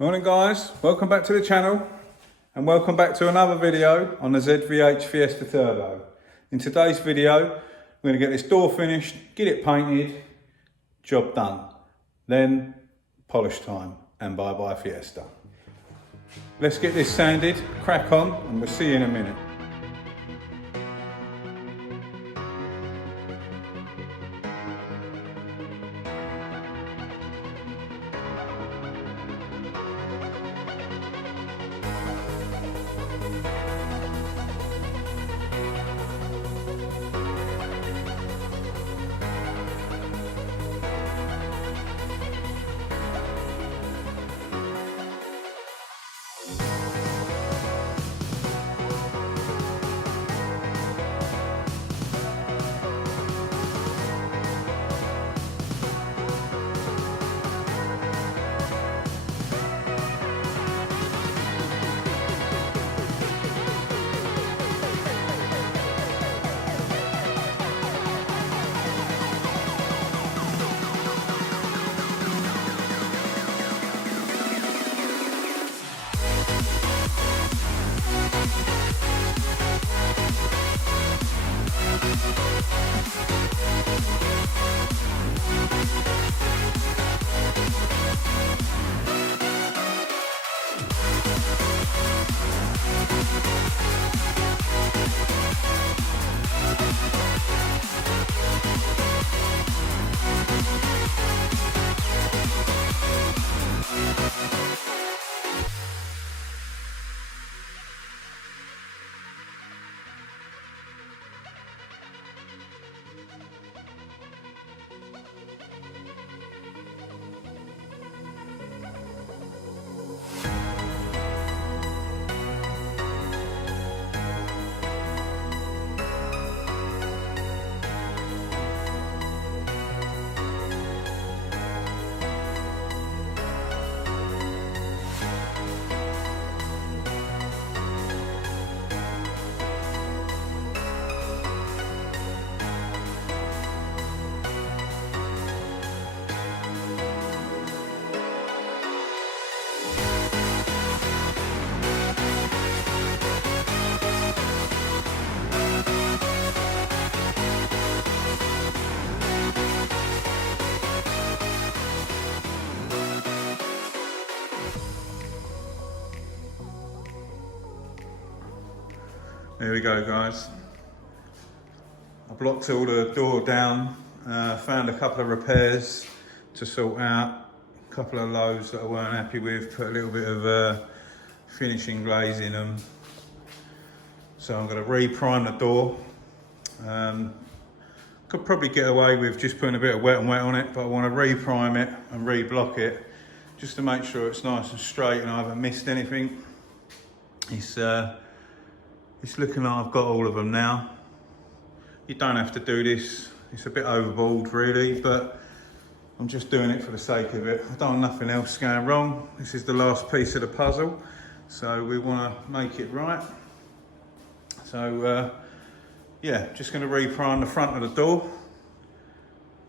Morning guys, welcome back to the channel and welcome back to another video on the ZVH Fiesta Turbo. In today's video, we're going to get this door finished, get it painted, job done. Then polish time and bye bye Fiesta. Let's get this sanded, crack on, and we'll see you in a minute. There we go guys. I blocked all the door down, found a couple of repairs to sort out, a couple of lows that I weren't happy with, put a little bit of finishing glaze in them. So I'm going to re-prime the door. Could probably get away with just putting a bit of wet and wet on it, but I want to re-prime it and re-block it just to make sure it's nice and straight and I haven't missed anything. It's looking like I've got all of them now. You don't have to do this. It's a bit overboard really, but I'm just doing it for the sake of it. I don't want nothing else going wrong. This is the last piece of the puzzle, so we want to make it right. So yeah, just going to re-prime the front of the door.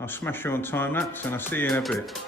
I'll smash you on time lapse and I'll see you in a bit.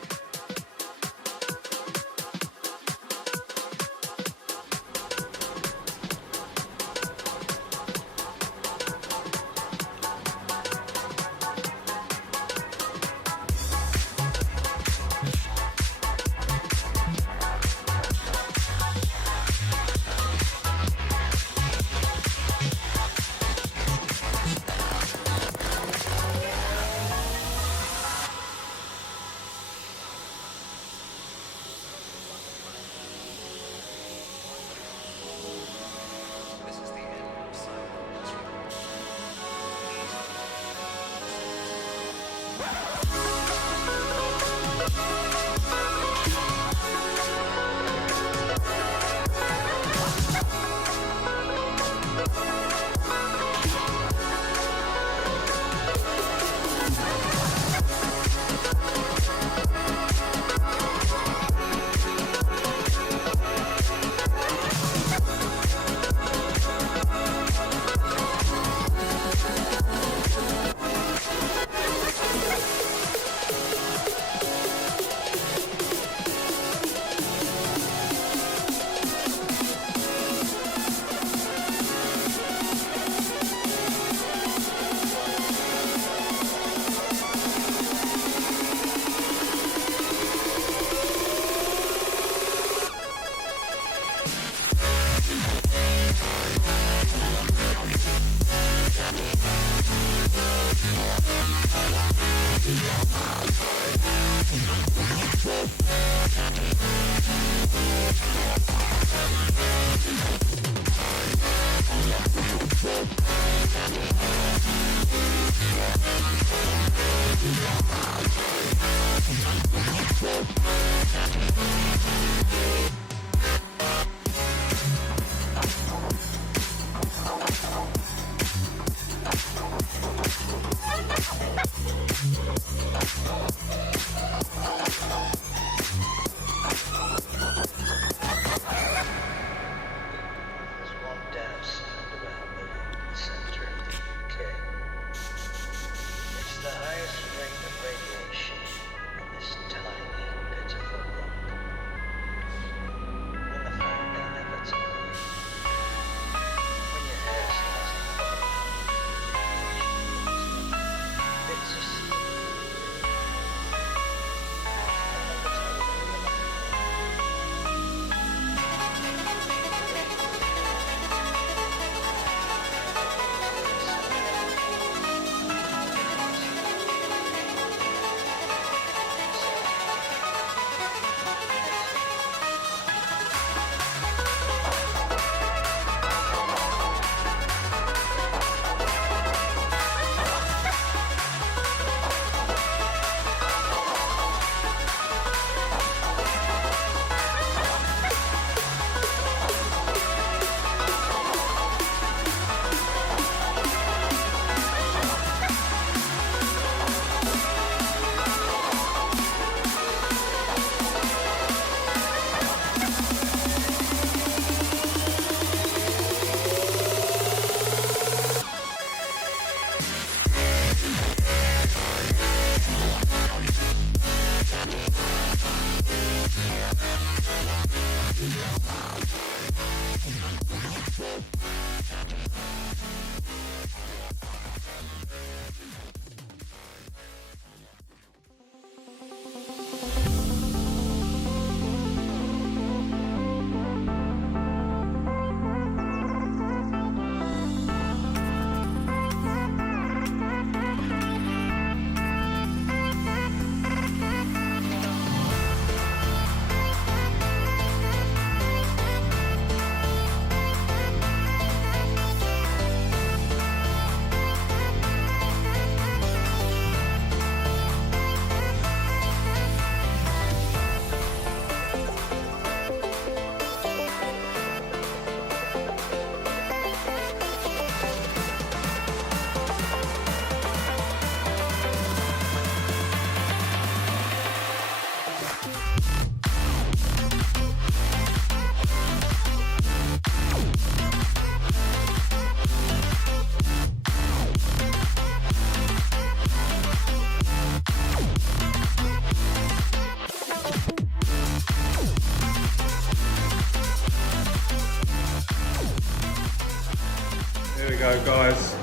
There we go, guys.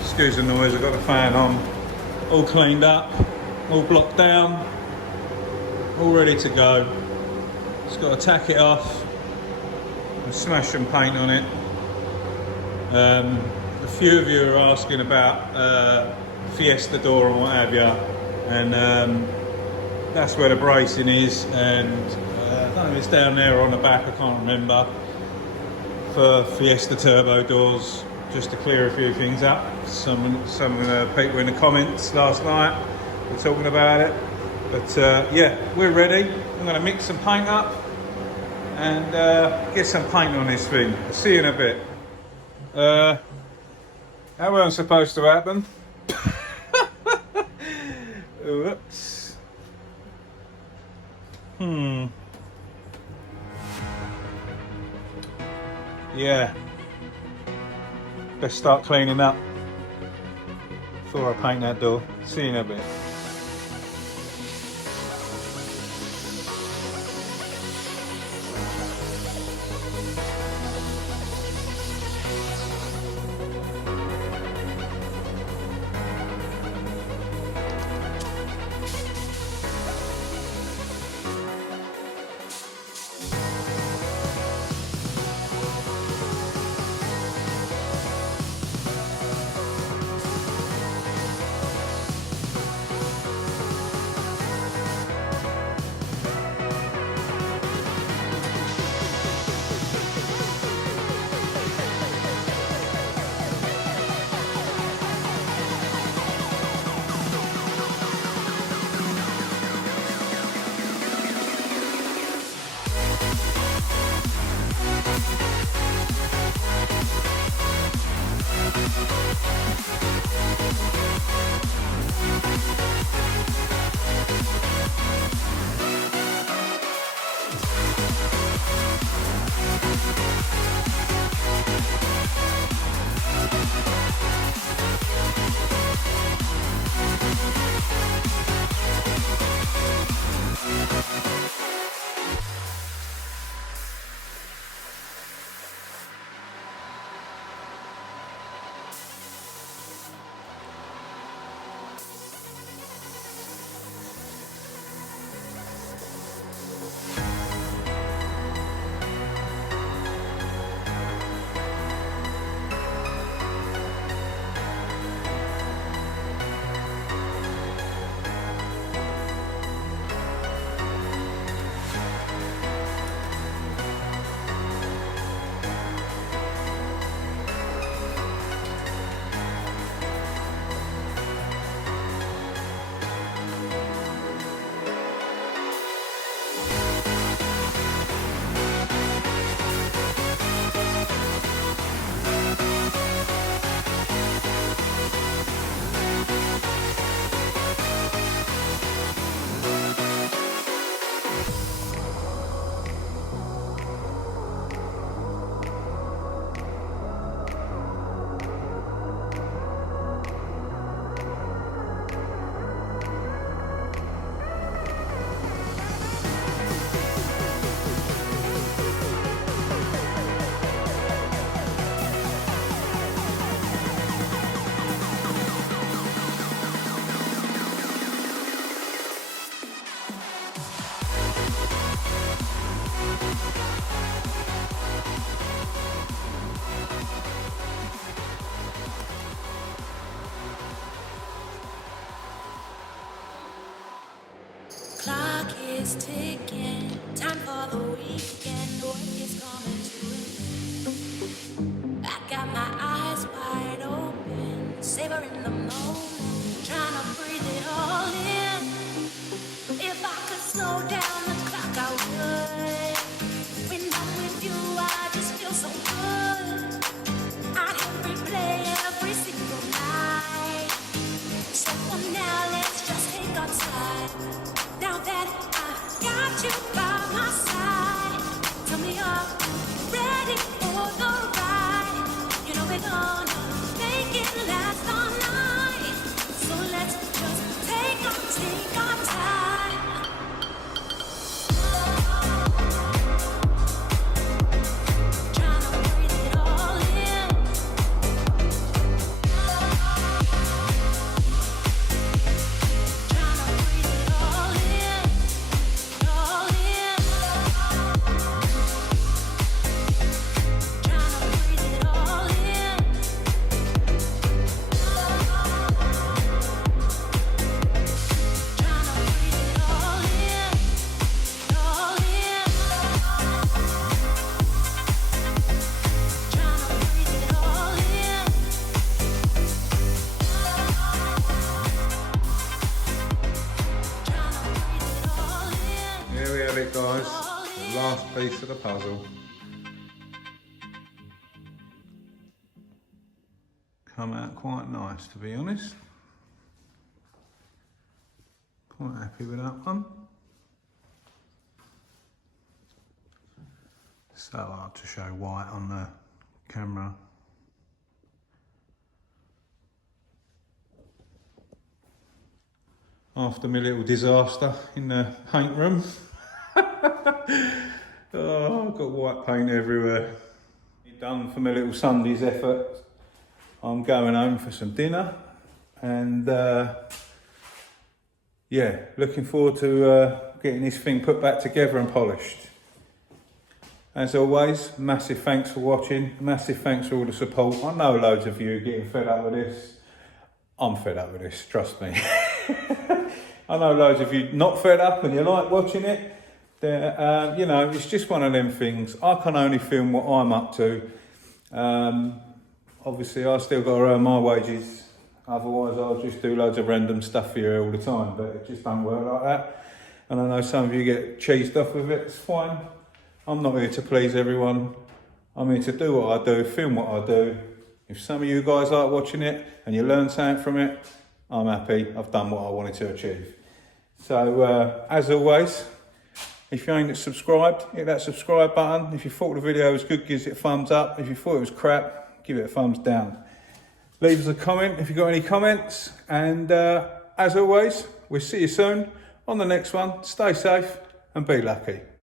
Excuse the noise, I've got the fan on. All cleaned up, all blocked down, all ready to go. Just got to tack it off and smash some paint on it. A few of you are asking about fiesta door and what have you, and that's where the bracing is, and I don't know if it's down there or on the back, I can't remember, for fiesta turbo doors, just to clear a few things up. Some people in the comments last night were talking about it, but yeah, we're ready. I'm going to mix some paint up and get some paint on this thing. I'll see you in a bit. That wasn't supposed to happen. Whoops. Yeah. Let's start cleaning up before I paint that door. See you in a bit. Clock is ticking, time for the weekend. Work is coming to an end. I got my eyes wide open, savoring the moment, trying to breathe it all in. If I could slow down the clock, I would. When I'm with you, I just feel so good. I'd hit replay every single night. So for now, let's just take our time. Now that I've got you by my side, tell me you're ready for the ride. You know we're gonna make it last all night. So let's just take our time. Trying to breathe it all in. Trying to breathe it all in. All in. Trying to breathe it all in. Trying to breathe it all in. All in. Trying to breathe it all in. Trying to breathe it all in. Here we have it, guys. The last piece of the puzzle. Come out quite nice, to be honest. Quite happy with that one. So hard to show white on the camera. After my little disaster in the paint room. Oh, I've got white paint everywhere. Done for my little Sunday's effort. I'm going home for some dinner and yeah, looking forward to getting this thing put back together and polished. As always, massive thanks for watching, massive thanks for all the support. I know loads of you are getting fed up with this. I'm fed up with this, trust me. I know loads of you not fed up and you like watching it. You know, it's just one of them things. I can only film what I'm up to. Obviously, I still got to earn my wages. Otherwise, I'll just do loads of random stuff for you all the time. But it just don't work like that. And I know some of you get cheesed off with it. It's fine. I'm not here to please everyone. I'm here to do what I do, film what I do, If some of you guys like watching it and you learn something from it, I'm happy. I've done what I wanted to achieve. So as always, if you ain't subscribed, hit that subscribe button. If you thought the video was good, give it a thumbs up. If you thought it was crap, give it a thumbs down. Leave us a comment if you've got any comments. And as always, we'll see you soon on the next one. Stay safe and be lucky.